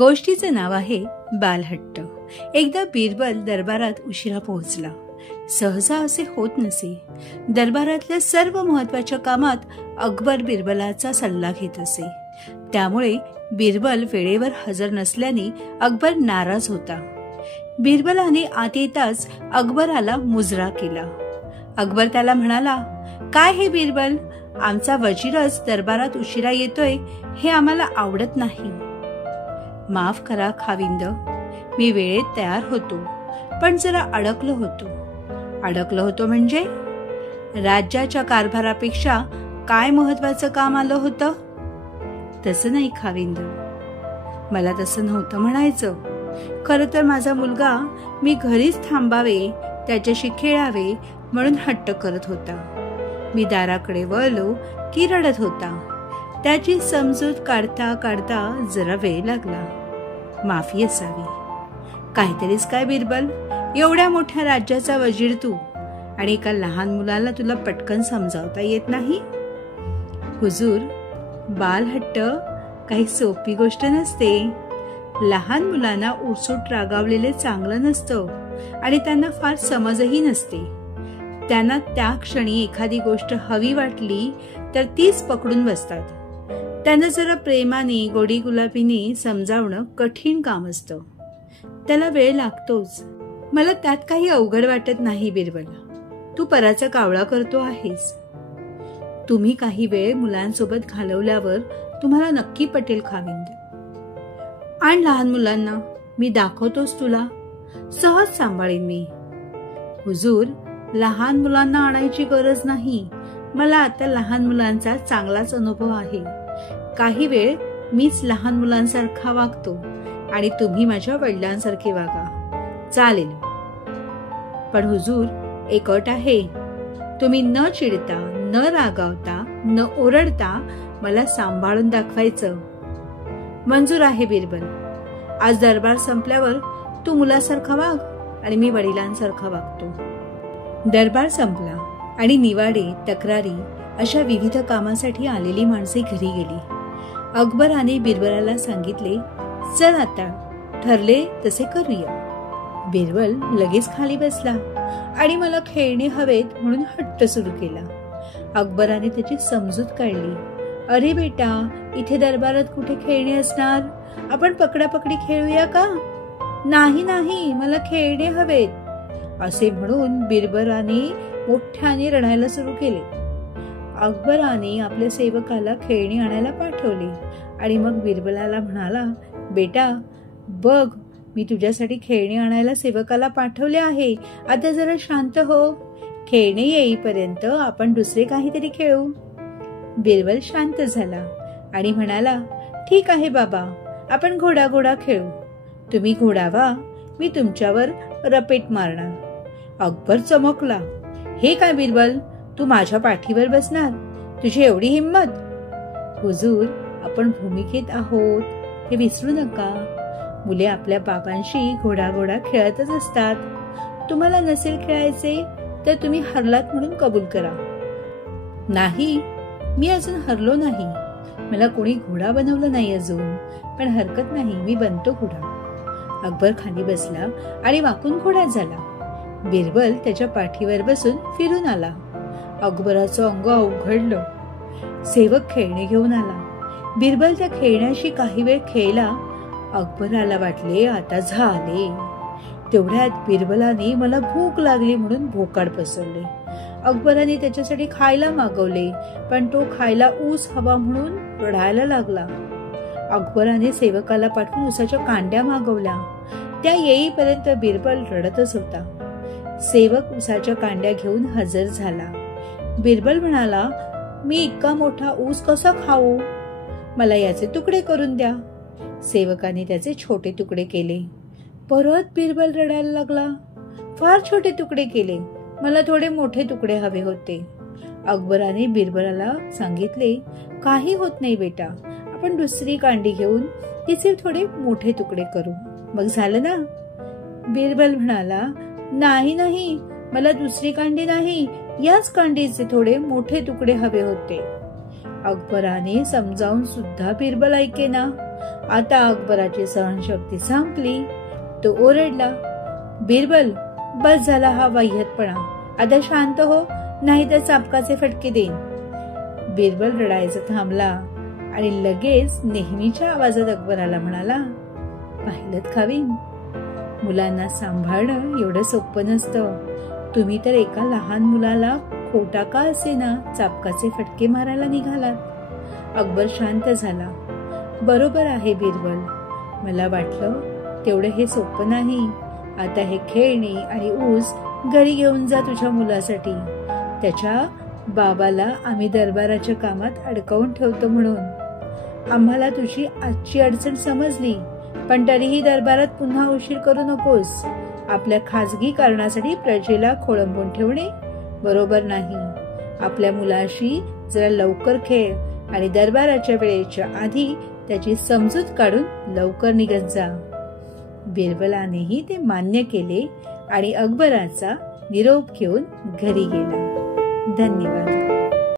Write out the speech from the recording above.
गोष्टीचं नाव आहे बालहट्ट। एकदा बिरबल दरबारात उशिरा पोहोचला। सहसा असे होत नसे। दरबारातल्या सर्व महत्वाच्या कामात अकबर बिरबलाचा सल्ला घेत असे। त्यामुळे बिरबल वेळेवर हजर नसल्याने अकबर नाराज होता। बिरबलाने आत येताच अकबराला मुजरा केला। अकबर त्याला म्हणाला, काय हे बिरबल, आमचा वजीरच दरबारात उशिरा येतोय हे आम्हाला आवडत नाही। माफ करा खाविंद, मी वेळेत तयार होतो, पण जरा अडकलो होतो म्हणजे राज्याच्या कारभारापेक्षा काय महत्वाचं काम आलं होतं? तसं नाही खाविंद, मला तसं नव्हतं म्हणायचं। खरं तर माझा मुलगा मी घरीच थांबावे, त्याच्याशी खेळावे म्हणून हट्ट करत होता। मी दाराकडे वळलो की रडत होता। त्याची समजूत काढता काढता जरा वेळ लागला। माफी असावी। काहीतरीच काय बिरबल, एवढ्या मोठ्या राज्याचा वजीर तू, आणि एका लहान मुलाला तुला पटकन समजावता येत नाही? हुजूर, बालहट्ट काही सोपी गोष्ट नसते। लहान मुलांना उठसूट रागावलेले चांगलं नसतं आणि त्यांना फार समजही नसते। त्यांना त्या क्षणी एखादी गोष्ट हवी वाटली तर तीच पकडून बसतात। त्यांना जरा प्रेमाने गोडी गुलाबीने समजावणं कठीण काम असतं। त्याला वेळ लागतोच। मला त्यात काही अवघड वाटत नाही बिरबल, तू पराचा कावळा करतो आहेस। तुम्ही काही वेळ मुलांसोबत घालवल्यावर तुम्हाला नक्की पटेल खाविंद। आणि लहान मुलांना मी दाखवतोच तुला, सहज सांभाळीन मी। हुजूर, लहान मुलांना आणायची गरज नाही। मला आता लहान मुलांचा चांगलाच अनुभव आहे। काही वेळ मीच लहान मुलांसारखा वागतो आणि तुम्ही माझ्या वडिलांसारखे वागा, चालेल। पण हुजूर, एक अट आहे, तुम्ही न चिडता, न रागावता, न ओरडता मला सांभाळून दाखवायचं। मंजूर आहे बिरबल। आज दरबार संपल्यावर तू मुलासारखा वाग आणि मी वडिलांसारखा वागतो। दरबार संपला आणि निवाडे, तक्रारी अशा विविध कामासाठी आलेली माणसे घरी गेली। अकबराने बिरबलाला सांगितले, चल आता ठरले तसे करूया। बिरबल लगेच खाली बसला आणि मला खेळणे हवेत म्हणून हट्ट सुरू केला। अकबराने त्याची समजूत काढली। अरे बेटा, इथे दरबारात कुठे खेळणे असणार, आपण पकडापकडी खेळूया का? नाही नाही, मला खेळणे हवेत असे म्हणून बिरबलाने मोठ्याने रडायला सुरू केले। अकबराने आपल्या सेवकाला खेळणी आणायला पाठवले आणि मग बिरबलाला म्हणाला, बेटा बघ, मी तुझ्यासाठी खेळणी आणायला सेवकाला पाठवले आहे। आता जरा शांत हो, खेळणे येईपर्यंत आपण दुसरे काहीतरी खेळू। बिरबल शांत झाला आणि म्हणाला, ठीक आहे बाबा, आपण घोडा खेळू। तुम्ही घोडावा, मी तुमच्यावर रपेट मारणार। अकबर चमकला, हे काय बिरबल, तू माझ्या पाठीवर बसणार? तुझी एवढी हिंमत? हुजूर, आपण भूमिकेत आहोत हे विसरू नका। मुले आपल्या बाबांशी घोडा खेळतच असतात। तुम्हाला नसेल खेळायचे तर तुम्ही हरलात म्हणून कबूल करा। नाही, मी अजून हरलो नाही। मला कोणी घोडा बनवलं नाही अजून, पण हरकत नाही, मी बनतो घोडा। अकबर खाली बसला आणि वाकून घोडा झाला। बिरबल त्याच्या पाठीवर बसून फिरून आला। अकबराचं अंग अवघडलं। सेवक खेळणे घेऊन आला। बिरबल त्या खेळण्याशी काही वेळ खेळला। अकबराला वाटले आता झाले। तेवढ्यात बिरबलाने मला भूक लागली म्हणून भोकाड पसरले। अकबराने त्याच्यासाठी खायला मागवले, पण तो खायला ऊस हवा म्हणून रडायला लागला। अकबराने सेवकाला पाठवून ऊसाच्या कांड्या मागवल्या। त्या येईपर्यंत बिरबल रडतच होता। सेवक ऊसाच्या कांड्या घेऊन हजर झाला। बिरबल म्हणाला, मी इतका मोठा ऊस कसा खाऊ? मला याचे तुकडे करून द्या। सेवकाने त्याचे छोटे तुकडे केले। परत बिरबल रडायला लागला। फार छोटे तुकडे केले, मला थोडे मोठे तुकडे हवे होते। अकबराने बिरबलाला सांगितले, काही होत नाही बेटा, आपण दुसरी कांडी घेऊन तिचे थोडे मोठे तुकडे करू, मग झालं ना? बिरबल म्हणाला, नाही नाही, मला दुसरी कांडी नाही, याच कांडीचे थोडे मोठे तुकडे हवे होते। अकबराने समजावून सुद्धा बिरबल ऐकेना। आता अकबराची सहनशक्ती संपली. तो ओरडला, बिरबल, बस झाला हा वाह्यतपणा. आता शांत हो, नाही तर चाबकाचे फटके देईन. बिरबल रडायचं थांबला आणि लगेच नेहमीच्या आवाजात अकबराला म्हणाला, पाहिलंत खावीन, मुलांना सांभाळणं एवढं सोपं नसतं. तुम्ही तर एका लहान मुलाला खोटा का असेना चाबकाचे फटके मारायला निघालात. अकबर शांत झाला. बरोबर आहे बिरबल, मला वाटलं तेवढं हे सोपं नाही. आता हे खेळणी आणि ऊस घरी घेऊन जा तुझ्या मुलासाठी. त्याच्या बाबाला आम्ही दरबाराच्या कामात अडकवून ठेवतो म्हणून. आम्हाला तुझी आजची अडचण समजली, पण तरीही दरबारात पुन्हा उशीर करू नकोस. आपल्या खाजगी कारणासाठी प्रजेला खोळंबून ठेवणे बरोबर नाही. आपल्या मुलाशी जरा लवकर खेळ आणि दरबाराच्या वेळेच्या आधी त्याची समजूत काढून लवकर निघत जा. बिरबलानेही ते मान्य केले आणि अकबराचा निरोप घेऊन घरी गेला. धन्यवाद.